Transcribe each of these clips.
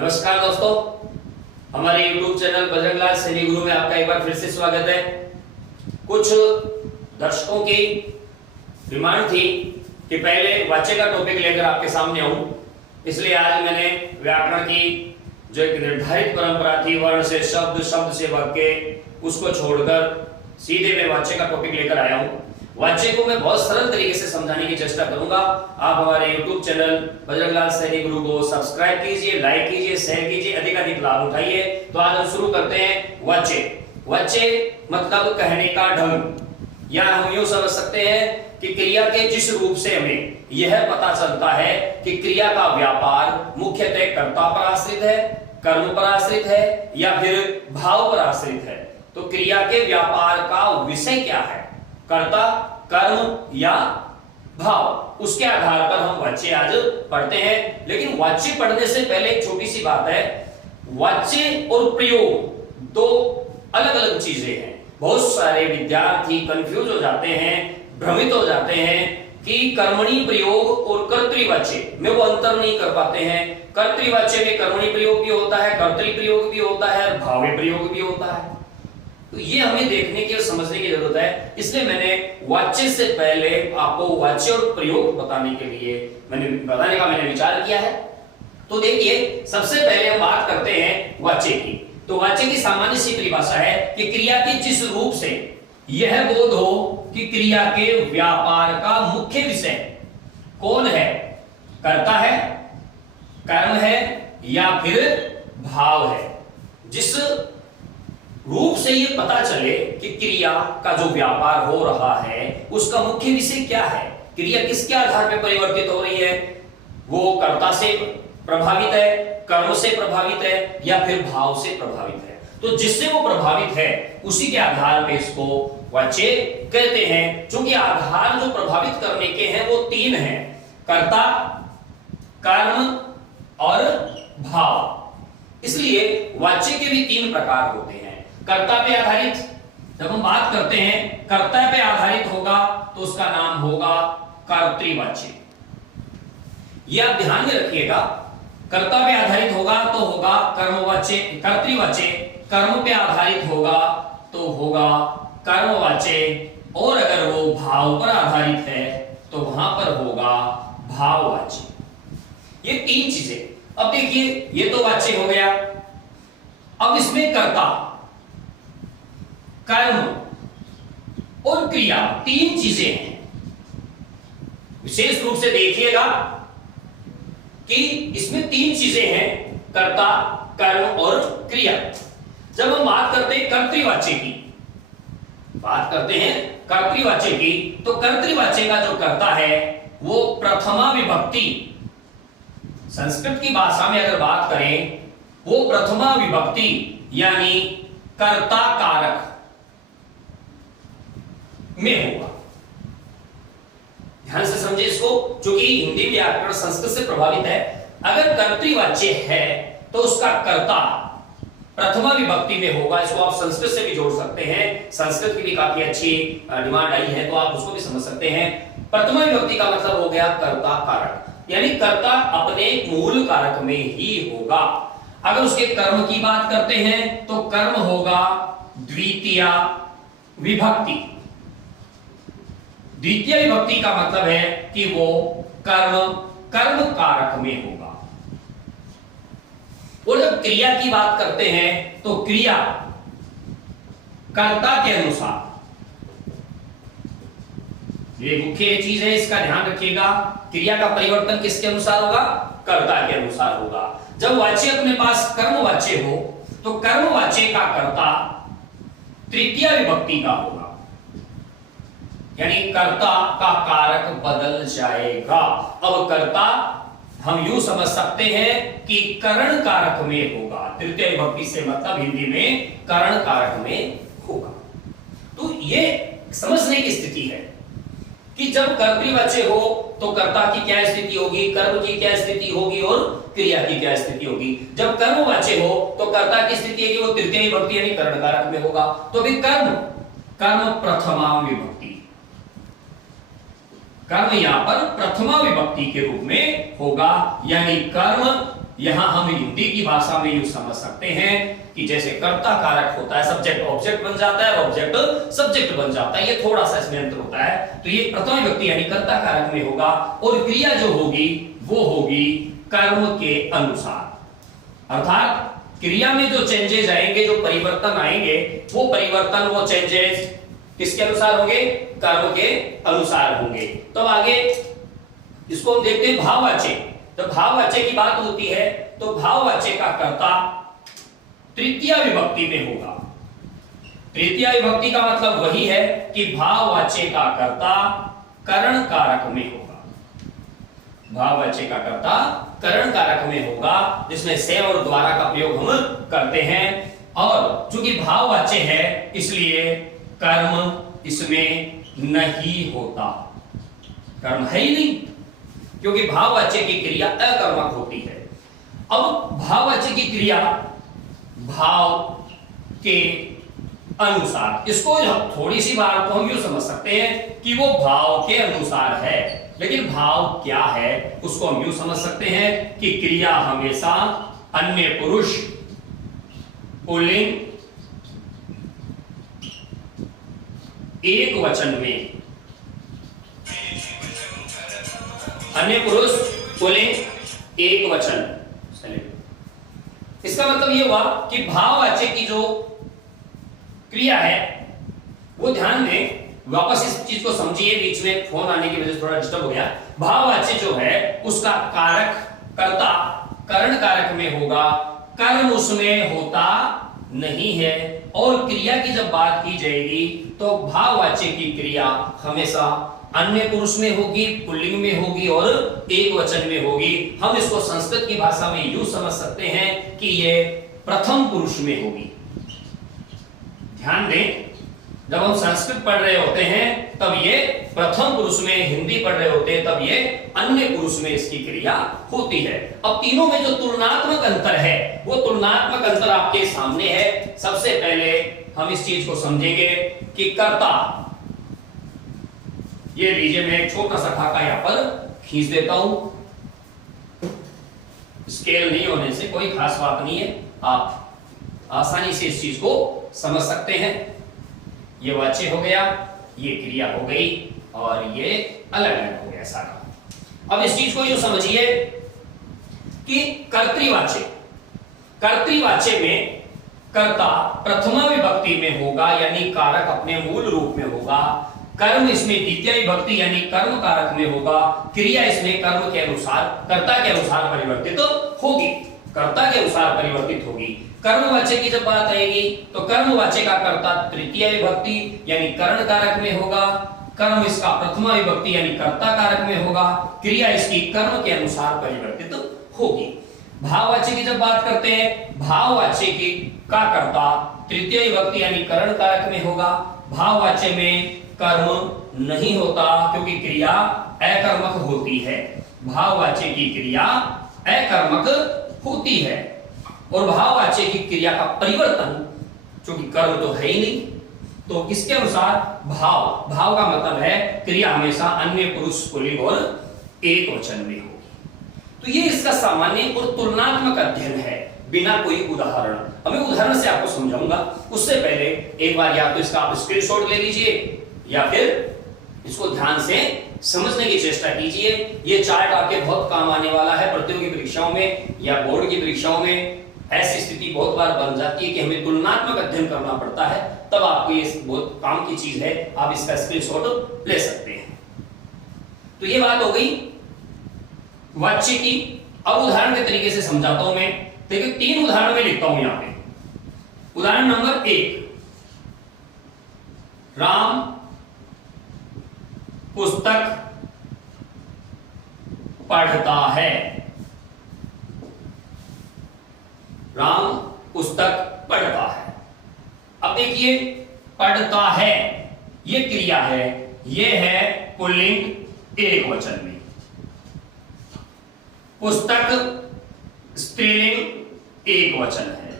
नमस्कार दोस्तों, हमारे YouTube चैनल बजरंगलाल सैनी गुरु में आपका एक बार फिर से स्वागत है। कुछ दर्शकों की डिमांड थी कि पहले वाच्य का टॉपिक लेकर आपके सामने आऊं, इसलिए आज मैंने व्याकरण की जो एक निर्धारित परंपरा थी, वर्ण से शब्द, शब्द से वाक्य, उसको छोड़कर सीधे मैं वाच्य का टॉपिक लेकर आया हूं। वाच्य को मैं बहुत सरल तरीके से समझाने की चेष्टा करूंगा। आप हमारे YouTube चैनल बजरंगलाल सैनी गुरु को सब्सक्राइब कीजिए, लाइक कीजिए, शेयर कीजिए, अधिक लाभ उठाइए। तो आज हम शुरू करते हैं वाच्य। वाच्य मतलब कहने का ढंग, या हम यूं समझ सकते हैं कि क्रिया के जिस रूप से हमें यह पता चलता है कि क्रिया का व्यापार मुख्यतः कर्ता पर आश्रित है, कर्म पर आश्रित है या फिर भाव पर आश्रित है। तो क्रिया के व्यापार का विषय क्या है, कर्ता, कर्म या भाव, उसके आधार पर हम वाच्य आज पढ़ते हैं। लेकिन वाच्य पढ़ने से पहले एक छोटी सी बात है, वाच्य और प्रयोग दो अलग अलग चीजें हैं। बहुत सारे विद्यार्थी कंफ्यूज हो जाते हैं, भ्रमित हो जाते हैं कि कर्मणी प्रयोग और कर्तृवाच्य में वो अंतर नहीं कर पाते हैं। कर्तृवाच्य में कर्मणी प्रयोग भी होता है, कर्तृ प्रयोग भी होता है, भावी प्रयोग भी होता है। तो ये हमें देखने की और समझने की जरूरत है। इसलिए मैंने वाच्य से पहले आपको वाच्य और प्रयोग बताने का मैंने विचार किया है। तो देखिए, सबसे पहले हम बात करते हैं वाच्य की। तो वाच्य की सामान्य सी परिभाषा है कि क्रिया के जिस रूप से यह बोध हो कि क्रिया के व्यापार का मुख्य विषय कौन है, कर्ता है, कर्म है या फिर भाव है। जिस रूप से ये पता चले कि क्रिया का जो व्यापार हो रहा है उसका मुख्य विषय क्या है, क्रिया किसके आधार पर परिवर्तित हो रही है, वो कर्ता से प्रभावित है, कर्म से प्रभावित है या फिर भाव से प्रभावित है। तो जिससे वो प्रभावित है उसी के आधार पे इसको वाच्य कहते हैं। क्योंकि आधार जो प्रभावित करने के हैं वो तीन हैं, कर्ता, कर्म और भाव। इसलिए वाच्य के भी तीन प्रकार होते हैं। कर्ता पे आधारित, जब हम बात करते हैं कर्ता पे आधारित होगा तो उसका नाम होगा कर्तृवाच्य। यह आप ध्यान में रखिएगा, कर्ता पे आधारित होगा तो होगा कर्मवाच्य, कर्तृवाच्य। कर्म पे आधारित होगा तो होगा कर्मवाच्य, और अगर वो भाव पर आधारित है तो वहां पर होगा भाववाच्य। ये तीन चीजें। अब देखिए, ये तो वाच्य हो गया। अब इसमें कर्ता, कर्म और क्रिया तीन चीजें हैं। विशेष रूप से देखिएगा कि इसमें तीन चीजें हैं, कर्ता, कर्म और क्रिया। जब हम बात करते हैं कर्तृवाच्य की, तो कर्तृवाच्य का जो कर्ता है वो प्रथमा विभक्ति, संस्कृत की भाषा में अगर बात करें वो प्रथमा विभक्ति यानी कर्ता कारक में होगा। ध्यान से समझिए इसको, क्योंकि हिंदी व्याकरण संस्कृत से प्रभावित है। अगर कर्तृवाच्य है तो उसका कर्ता प्रथमा विभक्ति में होगा। इसको आप संस्कृत से भी जोड़ सकते हैं, संस्कृत की भी काफी अच्छी डिमांड आई है तो आप उसको भी समझ सकते हैं। प्रथमा विभक्ति का मतलब हो गया कर्ता कारक, यानी कर्ता अपने मूल कारक में ही होगा। अगर उसके कर्म की बात करते हैं तो कर्म होगा द्वितीय विभक्ति। द्वितीय विभक्ति का मतलब है कि वो कर्म कारक में होगा। और जब क्रिया की बात करते हैं तो क्रिया कर्ता के अनुसार, ये मुख्य चीज है, इसका ध्यान रखिएगा। क्रिया का परिवर्तन किसके अनुसार होगा, कर्ता के अनुसार होगा। जब वाच्य अपने पास कर्मवाच्य हो तो कर्मवाच्य का कर्ता तृतीय विभक्ति का होगा, यानी कर्ता का कारक बदल जाएगा। अब कर्ता हम यूं समझ सकते हैं कि करण कारक में होगा। तृतीय विभक्ति से मतलब हिंदी में करण कारक में होगा। तो ये समझने की स्थिति है कि जब कर्तृवाच्य हो तो कर्ता की क्या स्थिति होगी, कर्म की क्या स्थिति होगी और क्रिया की क्या स्थिति होगी। जब कर्मवाच्य हो तो कर्ता की स्थिति है कि वो तृतीय विभक्ति यानी करण कारक में होगा। तो भी कर्म प्रथमा विभक्ति, कर्म यहां पर प्रथमा विभक्ति के रूप में होगा, यानी कर्म यहां हम हिंदी की भाषा में यूं समझ सकते हैं कि जैसे कर्ता कारक होता है, सब्जेक्ट ऑब्जेक्ट बन जाता है, ऑब्जेक्ट सब्जेक्ट बन जाता है, ये थोड़ा सा इसमें अंतर होता है। तो ये प्रथम विभक्ति यानी कर्ता कारक में होगा और क्रिया जो होगी वो होगी कर्म के अनुसार। अर्थात क्रिया में जो चेंजेस आएंगे, जो परिवर्तन आएंगे, वो परिवर्तन, वो चेंजेस किसके अनुसार होंगे? कर्म के अनुसार होंगे। तो आगे इसको हम देखते हैं भाववाच्य। तो भाववाच्य की बात होती है तो भाववाच्य का कर्ता तृतीय विभक्ति में होगा। तृतीय विभक्ति का मतलब वही है कि भाववाच्य का कर्ता करण कारक में होगा। भाववाच्य का कर्ता करण कारक में होगा, जिसमें से और द्वारा का प्रयोग हम करते हैं। और चूंकि भाववाच्य है इसलिए कर्म इसमें नहीं होता, कर्म है ही नहीं, क्योंकि भाववाच्य की क्रिया अकर्मक होती है। अब भाववाच्य की क्रिया भाव के अनुसार, इसको थोड़ी सी बात को हम यूं समझ सकते हैं कि वो भाव के अनुसार है, लेकिन भाव क्या है उसको हम यूं समझ सकते हैं कि क्रिया हमेशा अन्य पुरुष पुल्लिंग एक वचन में, अन्य पुरुष पुल्लिंग एक वचन। इसका मतलब यह हुआ कि भाववाच्य की जो क्रिया है वो ध्यान दें, वापस इस चीज को समझिए, बीच में फोन आने की वजह से थोड़ा डिस्टर्ब हो गया। भाववाच्य जो है उसका कारक कर्ता करण कारक में होगा, कर्म उसमें होता नहीं है। और क्रिया की जब बात की जाएगी तो भाववाच्य की क्रिया हमेशा अन्य पुरुष में होगी, पुल्लिंग में होगी और एक वचन में होगी। हम इसको संस्कृत की भाषा में यूं समझ सकते हैं कि ये प्रथम पुरुष में होगी। ध्यान दें, जब हम संस्कृत पढ़ रहे होते हैं तब ये प्रथम पुरुष में, हिंदी पढ़ रहे होते हैं तब ये अन्य पुरुष में इसकी क्रिया होती है। अब तीनों में जो तुलनात्मक अंतर है वो तुलनात्मक अंतर आपके सामने है। सबसे पहले हम इस चीज को समझेंगे कि कर्ता, ये लीजिए मैं एक छोटा सा खाका यहां पर खींच देता हूं, स्केल नहीं होने से कोई खास बात नहीं है, आप आसानी से इस चीज को समझ सकते हैं। ये वाच्य हो गया, ये क्रिया हो गई और ये अलग अलग हो गया सारा। अब इस चीज को यूं समझिए कि कर्तृवाच्य, कर्तृवाच्य में कर्ता प्रथमा विभक्ति में होगा यानी कारक अपने मूल रूप में होगा, कर्म इसमें द्वितीय विभक्ति यानी कर्म कारक में होगा, क्रिया इसमें कर्म के अनुसार कर्ता के अनुसार परिवर्तित होगी, कर्ता के अनुसार परिवर्तित होगी। कर्मवाच्य की जब बात आएगी तो कर्मवाच्य का कर्ता तृतीय विभक्ति यानी करण कारक में होगा, कर्म इसका प्रथमा विभक्ति यानी कर्ता कारक में होगा, क्रिया इसकी कर्म के अनुसार परिवर्तित होगी। भाववाच्य की जब बात करते हैं, भाववाच्य की का कर्ता तृतीय विभक्ति यानी करण कारक में होगा, भाववाच्य में कर्म नहीं होता क्योंकि क्रिया अकर्मक होती है। भाववाच्य की क्रिया अकर्मक होती है और भाववाच्य की क्रिया का परिवर्तन, क्योंकि कर्म तो है ही नहीं, तो किसके अनुसार? भाव, भाव का मतलब है क्रिया हमेशा अन्य पुरुष पुल्लिंग और एक वचन में होगी। तो ये इसका सामान्य और तुलनात्मक अध्ययन है बिना कोई उदाहरण। अब मैं उदाहरण से आपको समझाऊंगा, उससे पहले एक बार या तो इसका आप स्क्रीनशॉट ले लीजिए या फिर इसको ध्यान से समझने की चेष्टा कीजिए। ये चार्ट आपके बहुत काम आने वाला है प्रतियोगी परीक्षाओं में या बोर्ड की परीक्षाओं में। ऐसी स्थिति बहुत बार बन जाती है कि हमें तुलनात्मक अध्ययन करना पड़ता है, तब आपको ये बहुत काम की चीज है, आप इसका स्क्रीनशॉट ले सकते हैं। तो ये बात हो गई वाच्य की। अब उदाहरण के तरीके से समझाता हूं मैं। देखिए 3 उदाहरण में लिखता हूं यहां पे। उदाहरण नंबर 1, राम पुस्तक पढ़ता है। राम पुस्तक पढ़ता है। अब देखिए पढ़ता है ये क्रिया है, ये है पुल्लिंग एक वचन में, पुस्तक स्त्रीलिंग एक वचन है,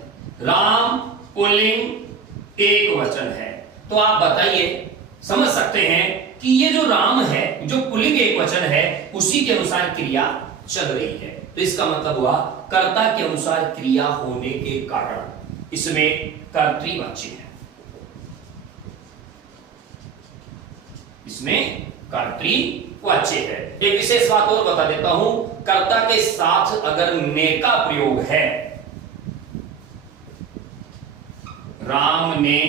राम पुल्लिंग एक वचन है। तो आप बताइए, समझ सकते हैं कि ये जो राम है जो पुल्लिंग एक वचन है उसी के अनुसार क्रिया चल रही है। तो इसका मतलब हुआ कर्ता के अनुसार क्रिया होने के कारण इसमें कर्तृवाच्य है, इसमें कर्तृवाच्य है। एक विशेष बात और बता देता हूं, कर्ता के साथ अगर ने का प्रयोग है, राम ने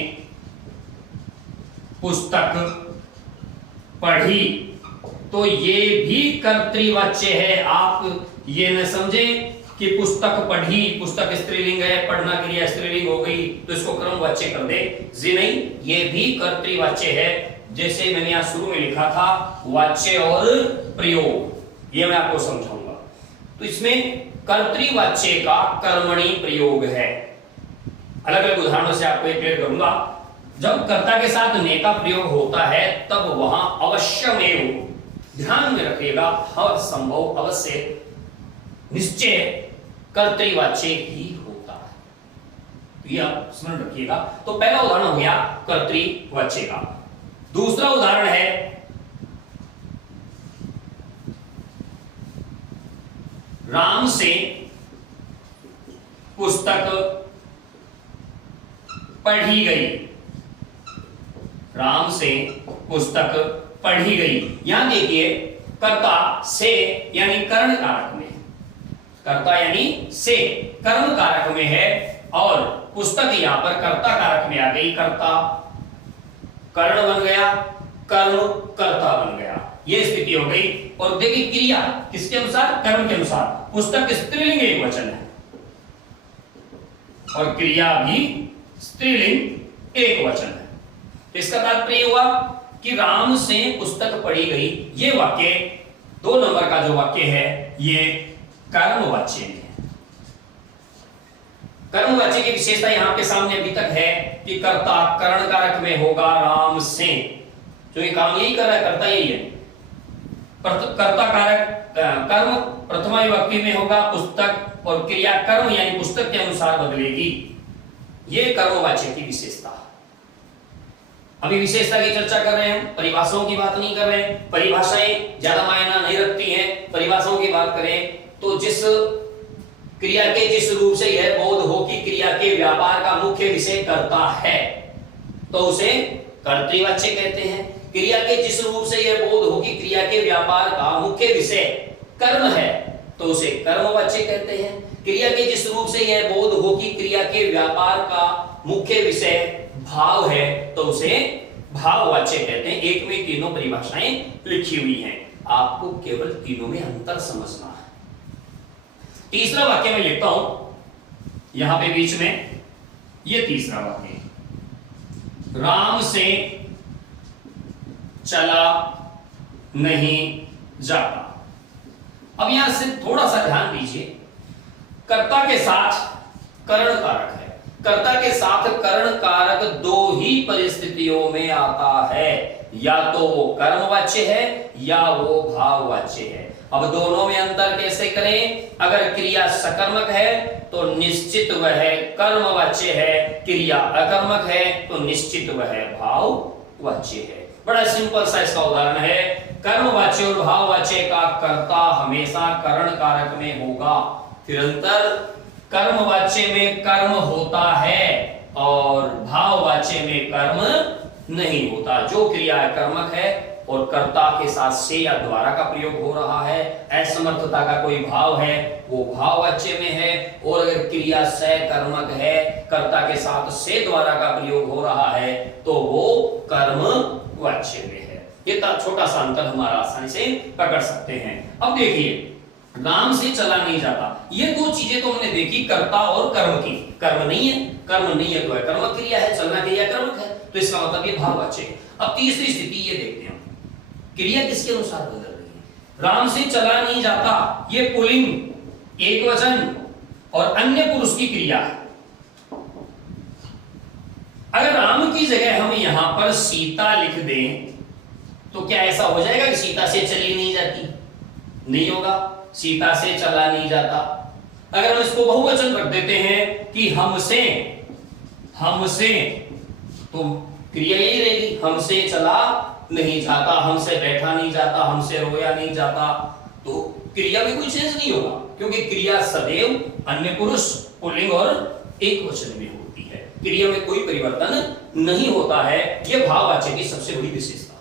पुस्तक पढ़ी, तो ये भी कर्तृवाच्य है। आप ये न समझे कि पुस्तक पढ़ी, पुस्तक स्त्रीलिंग है, पढ़ना क्रिया स्त्रीलिंग हो गई तो इसको क्रमवाच्य कर दे, जी नहीं, ये भी कर्तृवाच्य है। जैसे मैंने यहां शुरू में लिखा था वाच्य और प्रयोग, ये मैं आपको समझाऊंगा। तो इसमें कर्तृवाच्य का कर्मणि प्रयोग है। अलग अलग उदाहरणों से आपको क्लियर करूंगा। जब कर्ता के साथ ने का प्रयोग होता है तब वहां अवश्यमेव, ध्यान में रखिएगा, हर संभव, अवश्य, निश्चय कर्तृवाच्य ही होता है। तो ये आप स्मरण रखिएगा। तो पहला उदाहरण हो गया कर्तृवाच्य का। दूसरा उदाहरण है राम से पुस्तक पढ़ी गई, राम से पुस्तक पढ़ी गई। यहां देखिए कर्ता से यानी कर्ण कारक में, कर्ता यानी से कर्म कारक में है और पुस्तक यहां पर कर्ता कारक में आ गई। कर्ता कर्ण बन गया, कर्म कर्ता बन गया, यह स्थिति हो गई। और देखिए क्रिया किसके अनुसार, कर्म के अनुसार। पुस्तक स्त्रीलिंग एक वचन है और क्रिया भी स्त्रीलिंग एक वचन है। तो इसका तात्पर्य हुआ कि राम से पुस्तक पढ़ी गई, ये वाक्य 2 नंबर का जो वाक्य है ये कर्मवाच्य में है। कर्मवाच्य की विशेषता यहां आपके सामने अभी तक है कि कर्ता कर्ण कारक में होगा राम से, जो ये काम यही कर रहा है, कर्ता यही है। कर्ता कारक कर्म प्रथमा विभक्ति में होगा पुस्तक और क्रिया कर्म यानी पुस्तक के अनुसार बदलेगी। ये कर्मवाच्य की विशेषता। अभी विशेषता की चर्चा कर रहे हैं, परिभाषाओं की बात नहीं कर रहे हैं। परिभाषाएं ज्यादा मायना नहीं रखती हैं। परिभाषाओं की बात करें तो जिस क्रिया के जिस रूप से यह बोध हो कि क्रिया के व्यापार का मुख्य विषय कर्ता है तो उसे कर्तृवाच्य कहते हैं। क्रिया के जिस रूप से यह बोध हो कि क्रिया के व्यापार का मुख्य विषय कर्म है तो उसे कर्मवाच्य कहते हैं। क्रिया के जिस रूप से यह बोध हो कि क्रिया के व्यापार का मुख्य विषय भाव है तो उसे भाववाच्य कहते हैं। एक में तीनों परिभाषाएं लिखी हुई हैं, आपको केवल तीनों में अंतर समझना है। तीसरा वाक्य मैं लिखता हूं यहां पे बीच में, ये तीसरा वाक्य, राम से चला नहीं जाता। अब यहां से थोड़ा सा ध्यान दीजिए, कर्ता के साथ कर्ण कारक है। कर्ता के साथ कर्ण कारक 2 ही परिस्थितियों में आता है, या तो वो कर्मवाच्य है या वो भाववाच्य है। अब दोनों में अंतर कैसे करें? अगर क्रिया सकर्मक है तो निश्चित वह कर्मवाच्य है, क्रिया अकर्मक है तो निश्चित वह भाववाच्य है। बड़ा सिंपल सा इसका उदाहरण है, कर्मवाच्य और भाववाच्य का कर्ता हमेशा कर्ण कारक में होगा। फिर अंतर, कर्मवाच्य में कर्म होता है और भाववाच्य में कर्म नहीं होता। जो क्रिया कर्मक है और कर्ता के साथ से या द्वारा का प्रयोग हो रहा है, असमर्थता का कोई भाव है, वो भाववाच्य में है। और अगर क्रिया सकर्मक है, कर्ता के साथ से द्वारा का प्रयोग हो रहा है तो वो कर्मवाच्य में है। ये छोटा सा अंतर हमारा आसानी से पकड़ सकते हैं। अब देखिए, राम से चला नहीं जाता, ये 2 चीजें तो हमने देखी, कर्ता और कर्म की। कर्म नहीं है, कर्म नहीं है तो कर्मक क्रिया है, चलना क्रिया कर्मक है, तो इसका मतलब ये भाववाच्य है। अब तीसरी स्थिति ये देखते हैं, क्रिया किसके अनुसार बदल रही है। राम से चला नहीं जाता, ये पुल्लिंग एक वचन और अन्य पुरुष की क्रिया है। अगर राम की जगह हम यहां पर सीता लिख दें तो क्या ऐसा हो जाएगा कि सीता से चली नहीं जाती? नहीं होगा, सीता से चला नहीं जाता। अगर हम इसको बहुवचन रख देते हैं कि हमसे, हमसे, तो क्रिया यही रहेगी, हमसे चला नहीं जाता, हमसे बैठा नहीं जाता, हमसे रोया नहीं जाता, तो क्रिया में कोई चेंज नहीं होगा, क्योंकि क्रिया सदैव अन्य पुरुष, पुल्लिंग और एक वचन में होती है। क्रिया में कोई परिवर्तन नहीं होता है। यह भाववाच्य की सबसे बड़ी विशेषता है।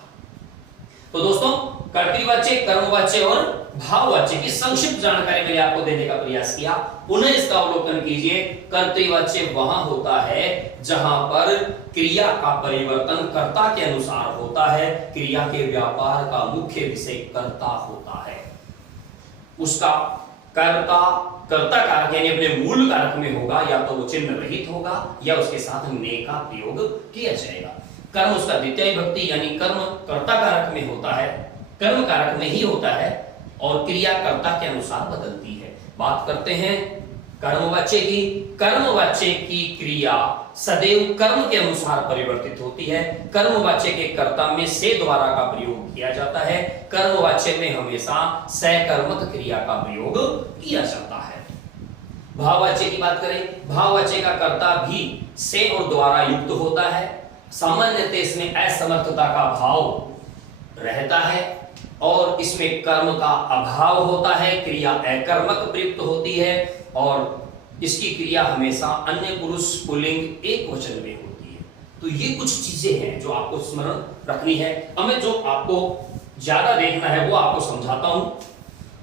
तो दोस्तों, कर्तृवाच्य, कर्मवाच्य और भाववाच्य की संक्षिप्त जानकारी मैंने आपको देने का प्रयास किया। पुनः इसका अवलोकन कीजिए। कर्तृवाच्य वहां होता है जहां पर क्रिया का परिवर्तन कर्ता के अनुसार होता है। क्रिया के व्यापार का मुख्य विषय कर्ता होता है। उसका कर्ता कारक यानी अपने मूल कारक में होगा, या तो वो चिन्ह रहित होगा या उसके साथ ने का प्रयोग किया जाएगा। कर्म उसका द्वितीय विभक्ति यानी कर्म कर्ता कारक में होता है, कर्म कारक में ही होता है, और क्रिया कर्ता के अनुसार बदलती है। बात करते हैं कर्मवाच्य की। कर्मवाच्य की क्रिया सदैव कर्म के अनुसार परिवर्तित होती है। कर्मवाच्य के कर्ता में से द्वारा का प्रयोग किया जाता है। कर्मवाच्य में हमेशा सकर्मक क्रिया का प्रयोग किया जाता है। भाववाच्य की बात करें, भाववाच्य का कर्ता भी से और द्वारा युक्त होता है। सामान्यतः इसमें असमर्थता का भाव रहता है और इसमें कर्म का अभाव होता है। क्रिया अकर्मक प्रयुक्त होती है और इसकी क्रिया हमेशा अन्य पुरुष, पुल्लिंग, एक वचन में होती है। तो ये कुछ चीजें हैं जो आपको स्मरण रखनी है। अब मैं जो आपको ज्यादा देखना है वो आपको समझाता हूं।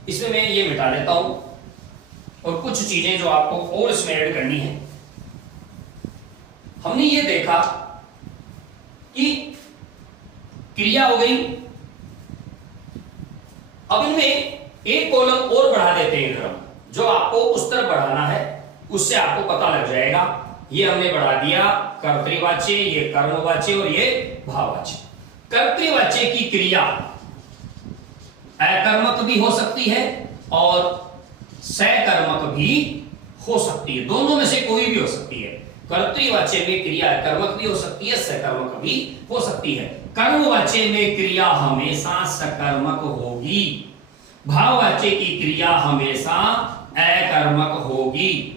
इसमें मैं ये मिटा देता हूं और कुछ चीजें जो आपको और इसमें ऐड करनी है। हमने ये देखा कि क्रिया हो गई। अब इनमें एक कॉलम और बढ़ा देते हैं। क्रम जो आपको उस तरफ बढ़ाना है उससे आपको पता लग जाएगा। ये हमने बढ़ा दिया कर्तृवाच्य, ये कर्मवाच्य और ये भाववाच्य। कर्तृवाच्य की क्रिया अकर्मक भी हो सकती है और सकर्मक भी हो सकती है। दोनों में से कोई भी हो सकती है। कर्तृवाच्य में क्रिया अकर्मक भी हो सकती है, सकर्मक भी हो सकती है। कर्मवाच्य में क्रिया हमेशा सकर्मक होगी। भाववाच्य की क्रिया हमेशा अकर्मक होगी।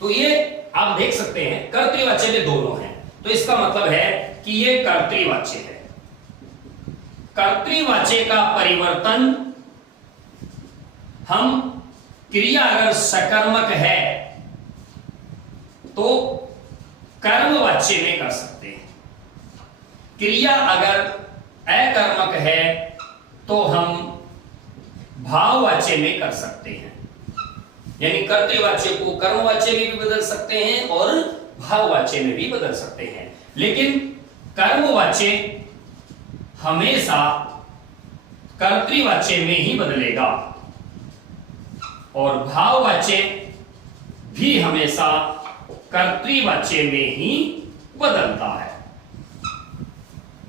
तो ये आप देख सकते हैं कर्तृवाच्य में दोनों हैं। तो इसका मतलब है कि ये कर्तृवाच्य है। कर्तृवाच्य का परिवर्तन हम क्रिया अगर सकर्मक है तो कर्मवाच्य में कर सकते हैं। क्रिया अगर अकर्मक है तो हम भाववाच्य में कर सकते हैं। यानी कर्तृवाच्य को कर्मवाच्य में भी बदल सकते हैं और भाववाच्य में भी बदल सकते हैं। लेकिन कर्मवाच्य हमेशा कर्तृवाच्य में ही बदलेगा और भाववाच्य भी हमेशा कर्तृवाच्य में ही बदलता है।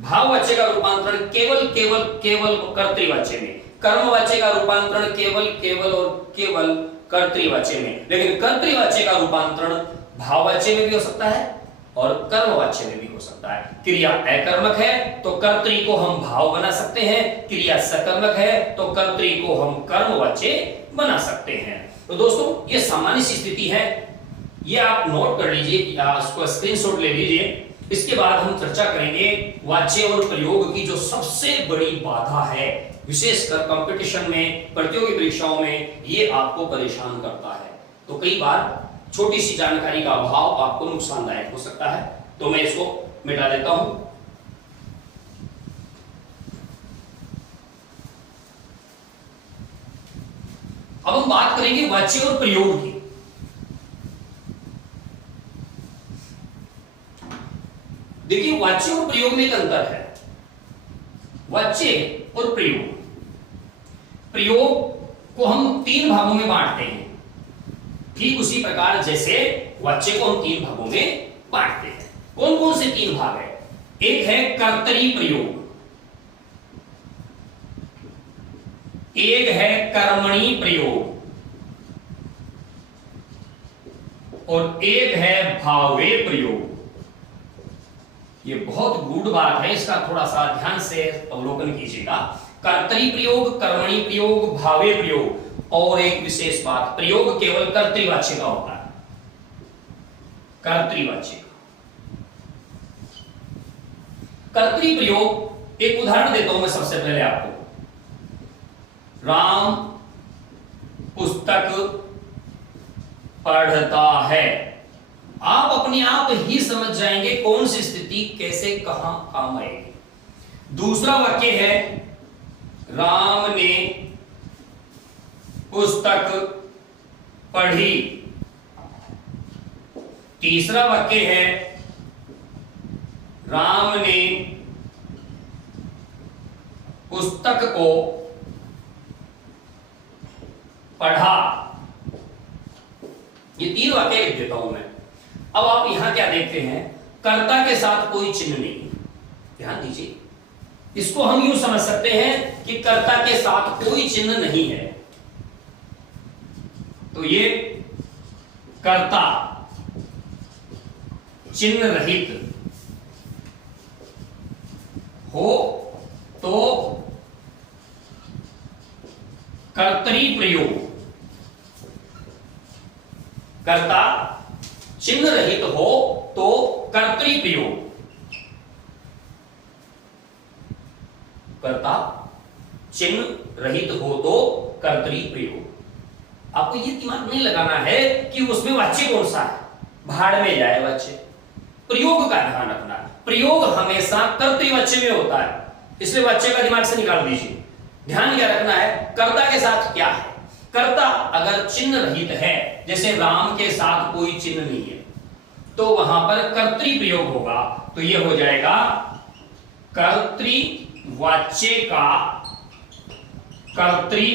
भाववाच्य का रूपांतरण केवल कर्तृवाच्य में, कर्मवाच्य का रूपांतरण केवल और केवल कर्तृवाच्य में, लेकिन कर्तृवाच्य का रूपांतरण भाववाच्य में भी हो सकता है और कर्मवाच्य में भी हो सकता है। क्रिया अकर्मक है तो कर्तृ को हम भाव बना सकते हैं, क्रिया सकर्मक है तो कर्तृ को हम कर्मवाच्य बना सकते हैं। तो दोस्तों ये सामान्य सी स्थिति है, ये आप नोट कर लीजिए या उसको स्क्रीनशॉट ले लीजिए। इसके बाद हम चर्चा करेंगे वाच्य और प्रयोग की जो सबसे बड़ी बाधा है, विशेषकर कंपटीशन में, प्रतियोगी परीक्षाओं में ये आपको परेशान करता है। तो कई बार छोटी सी जानकारी का अभाव आपको नुकसानदायक हो सकता है। तो मैं इसको मिटा देता हूं। अब हम बात करेंगे वाच्य और प्रयोग की। देखिए वाच्य और प्रयोग में एक अंतर है। वाच्य और प्रयोग, प्रयोग को हम तीन भागों में बांटते हैं। ठीक उसी प्रकार जैसे वाच्य को हम तीन भागों में बांटते हैं। कौन कौन से तीन भाग है? एक है कर्तरी प्रयोग, एक है कर्मणी प्रयोग और एक है भावे प्रयोग। ये बहुत गूढ़ बात है, इसका थोड़ा सा ध्यान से अवलोकन कीजिएगा। कर्तरी प्रयोग, कर्मणी प्रयोग, भावे प्रयोग। और एक विशेष बात, प्रयोग केवल कर्तृवाच्य का होता है, कर्तृवाच्य का। कर्तरी प्रयोग एक उदाहरण देता हूं मैं सबसे पहले आपको। राम पुस्तक पढ़ता है। आप अपने आप ही समझ जाएंगे कौन सी स्थिति कैसे कहां काम आएगी। दूसरा वाक्य है राम ने पुस्तक पढ़ी। तीसरा वाक्य है राम ने पुस्तक को पढ़ा। ये 3 वाक्य लिख देता हूं मैं। अब आप यहां क्या देखते हैं, कर्ता के साथ कोई चिन्ह नहीं। ध्यान दीजिए, इसको हम यूं समझ सकते हैं कि कर्ता के साथ कोई चिन्ह नहीं है, तो ये कर्ता चिन्ह रहित हो तो कर्तरी प्रयोग, कर्ता चिन्ह रहित हो तो कर्तरी प्रयोग, कर्ता चिन्ह रहित हो तो कर्तरी प्रयोग। आपको ये दिमाग नहीं लगाना है कि उसमें वाच्य कौन सा है, भाड़ में जाए वाच्य। प्रयोग का ध्यान रखना, प्रयोग हमेशा कर्तृवाच्य में होता है, इसलिए वाच्य का दिमाग से निकाल दीजिए। ध्यान क्या रखना है, कर्ता के साथ क्या है। कर्ता अगर चिन्ह रहित है, जैसे राम के साथ कोई चिन्ह नहीं है, तो वहां पर कर्तृ प्रयोग होगा, तो यह हो जाएगा कर्तृवाच्य का कर्तरी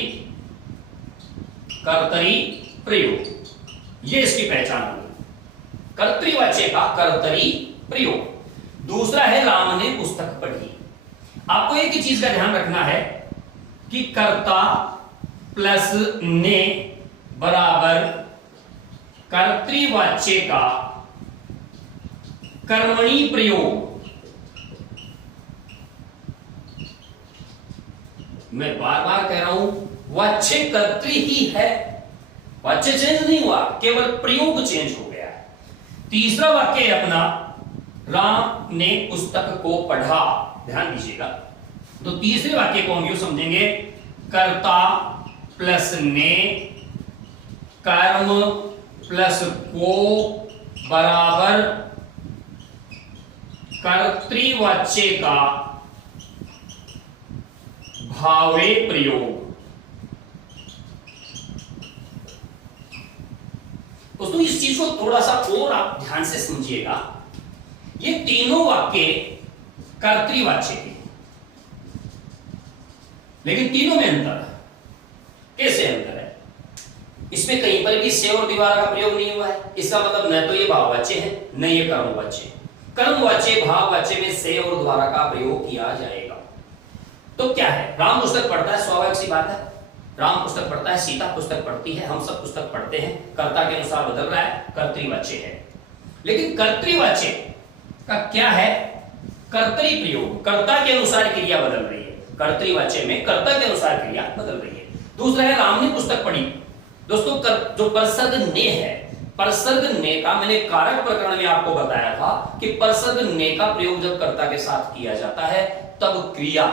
प्रयोग। यह इसकी पहचान होगी, कर्तृवाच्य का कर्तरी प्रयोग। दूसरा है राम ने पुस्तक पढ़ी। आपको एक ही चीज का ध्यान रखना है कि कर्ता प्लस ने बराबर कर्तृवाच्य का कर्मणी प्रयोग। मैं बार बार कह रहा हूं, वाच्य कर्तृ ही है, वाच्य चेंज नहीं हुआ, केवल प्रयोग चेंज हो गया है। तीसरा वाक्य है अपना, राम ने पुस्तक को पढ़ा। ध्यान दीजिएगा, तो तीसरे वाक्य को हम यूं समझेंगे, कर्ता प्लस ने कर्म प्लस को बराबर कर्तृवाच्य का भावे प्रयोग। दोस्तों इस चीज को थोड़ा सा और आप ध्यान से समझिएगा, ये तीनों वाक्य कर्तृवाच्य के, लेकिन तीनों में अंतर है। कैसे अंतर है? इसमें कहीं पर भी से और द्वारा का प्रयोग नहीं हुआ है, इसका मतलब न तो ये भाववाच्य है न ये कर्मवाच्य। कर्मवाच्य भाववाच्य में से और द्वारा का प्रयोग किया जाएगा। तो क्या है, राम पुस्तक पढ़ता है, स्वाभाविक सी बात है, राम पुस्तक पढ़ता है, सीता पुस्तक पढ़ती है, हम सब पुस्तक पढ़ते हैं, कर्ता के अनुसार बदल रहा है, कर्तृवाच्य है। लेकिन कर्तृवाच्य का क्या है, कर्तरी प्रयोग, कर्ता के अनुसार क्रिया बदल रही है। कर्तृवाच्य में कर्ता के अनुसार क्रिया बदल रही है। दूसरा है राम ने पुस्तक पढ़ी। दोस्तों जो परसर्ग ने है, परसर्ग ने का मैंने कारक प्रकरण में आपको बताया था कि परसर्ग ने का प्रयोग जब कर्ता के साथ किया जाता है तब क्रिया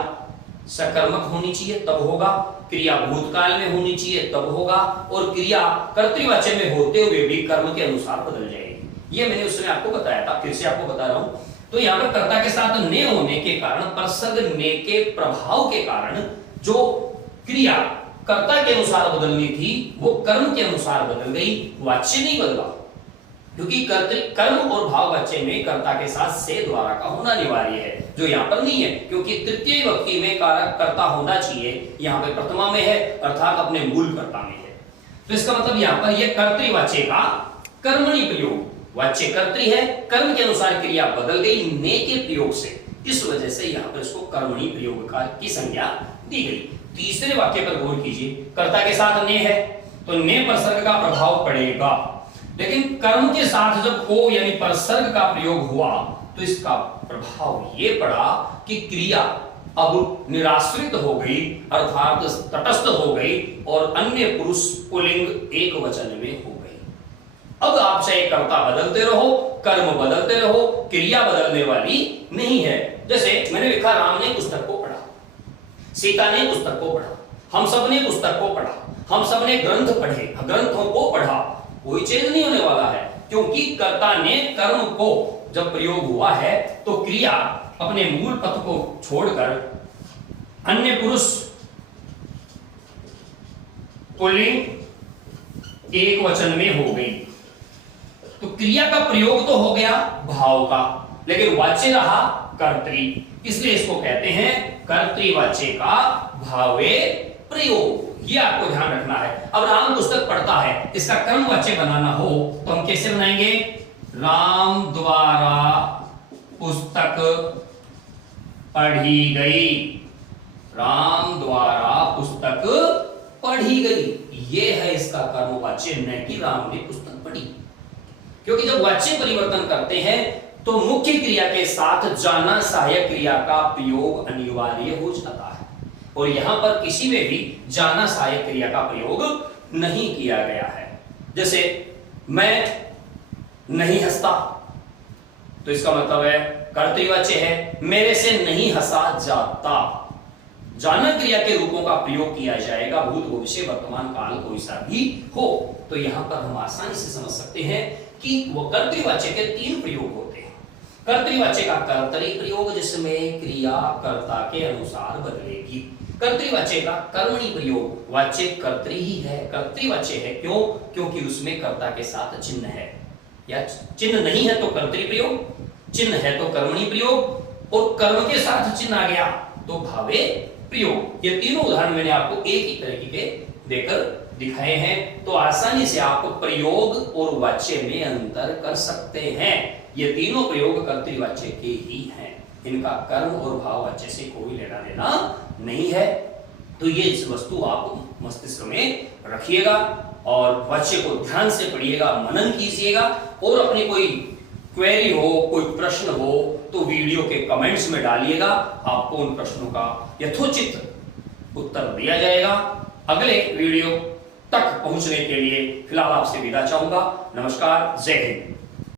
सकर्मक होनी चाहिए तब होगा, क्रिया भूतकाल में होनी चाहिए तब होगा, और क्रिया कर्तृवाच्य में होते हुए भी कर्म के अनुसार बदल जाएगी। ये मैंने उस समय आपको बताया था, फिर से आपको बता रहा हूं। तो यहां पर कर्ता के साथ ने होने के कारण, परसर्ग ने के प्रभाव के कारण जो क्रिया कर्ता के अनुसार बदलनी थी वो कर्म के अनुसार बदल गई, वाच्य नहीं बदला। क्योंकि कर्म और भाववाच्य में कर्ता के साथ से द्वारा का होना अनिवार्य है, जो यहाँ पर नहीं है, क्योंकि तृतीय विभक्ति में कारक कर्ता होना चाहिए, यहाँ पे प्रथमा में है, अर्थात अपने मूल कर्ता में है। तो इसका मतलब यहाँ पर यह कर्तृवाच्य का कर्मणि प्रयोग, वाच्य कर्तृ है, कर्म के अनुसार क्रिया बदल गई ने के प्रयोग से, इस वजह से यहाँ पर इसको कर्मणि प्रयोग की संज्ञा दी गई। तीसरे वाक्य पर गौर कीजिए, कर्ता के साथ ने है तो ने परसर्ग का प्रभाव पड़ेगा, लेकिन कर्म के साथ जब को यानी परसर्ग का प्रयोग हुआ तो इसका प्रभाव यह पड़ा कि क्रिया अब निराश्रित हो गई, अर्थात तटस्थ हो गई और अन्य पुरुष पुल्लिंग एक वचन में हो गई। अब आप चाहे कर्ता बदलते रहो, कर्म बदलते रहो, क्रिया बदलने वाली नहीं है। जैसे मैंने लिखा, राम ने पुस्तक को पढ़ा, सीता ने पुस्तक को पढ़ा। हम सबने पुस्तक को पढ़ा, हम सबने ग्रंथ पढ़े, ग्रंथों को पढ़ा, कोई चेंज नहीं होने वाला है, क्योंकि कर्ता ने कर्म को जब प्रयोग हुआ है तो क्रिया अपने मूल पथ को छोड़कर अन्य पुरुष पुल्लिंग एक वचन में हो गई। तो क्रिया का प्रयोग तो हो गया भाव का, लेकिन वाच्य रहा कर्तरी, इसलिए इसको कहते हैं कर्तृवाच्य का भावे प्रयोग। ये आपको ध्यान रखना है। अब राम पुस्तक पढ़ता है, इसका कर्म वाच्य बनाना हो तो हम कैसे बनाएंगे? राम द्वारा पुस्तक पढ़ी गई, राम द्वारा पुस्तक पढ़ी गई, ये है इसका कर्मवाच्य, न कि राम ने पुस्तक पढ़ी। क्योंकि जब वाच्य परिवर्तन करते हैं तो मुख्य क्रिया के साथ जाना सहायक क्रिया का प्रयोग अनिवार्य हो जाता है, और यहां पर किसी में भी जाना सहायक क्रिया का प्रयोग नहीं किया गया है। जैसे मैं नहीं हंसता, तो इसका मतलब है कर्तृवाच्य है, मेरे से नहीं हंसा जाता। जाना क्रिया के रूपों का प्रयोग किया जाएगा, भूत भविष्य वर्तमान काल कोई सा भी हो। तो यहां पर हम आसानी से समझ सकते हैं कि वो कर्तृवाच्य के 3 प्रयोग होते हैं। कर्तृवाच्य का कर्तरी प्रयोग, जिसमें क्रिया कर्ता के अनुसार बदलेगी। कर्तृवाच्य का कर्मणी प्रयोग, वाच्य कर्तरी ही है, कर्तृवाच्य है, क्यों? क्योंकि उसमें कर्ता के साथ चिन्ह है, या चिन्ह नहीं है तो कर्तरी प्रयोग, चिन्ह है तो कर्मणी प्रयोग, और कर्म के साथ चिन्ह आ गया तो भावे प्रयोग। ये तीनों उदाहरण मैंने आपको एक ही तरीके के देकर दिखाए हैं, तो आसानी से आप प्रयोग और वाच्य में अंतर कर सकते हैं। ये तीनों प्रयोग कर्तृवाच्य के ही हैं, इनका कर्म और भाव वाच्य से कोई लेना देना नहीं है। तो ये वस्तु आप मस्तिष्क में रखिएगा और वाच्य को ध्यान से पढ़िएगा, मनन कीजिएगा, और अपनी कोई क्वेरी हो, कोई प्रश्न हो तो वीडियो के कमेंट्स में डालिएगा, आपको उन प्रश्नों का यथोचित उत्तर दिया जाएगा। अगले वीडियो तक पहुंचने के लिए फिलहाल आपसे विदा चाहूंगा। नमस्कार, जय हिंद।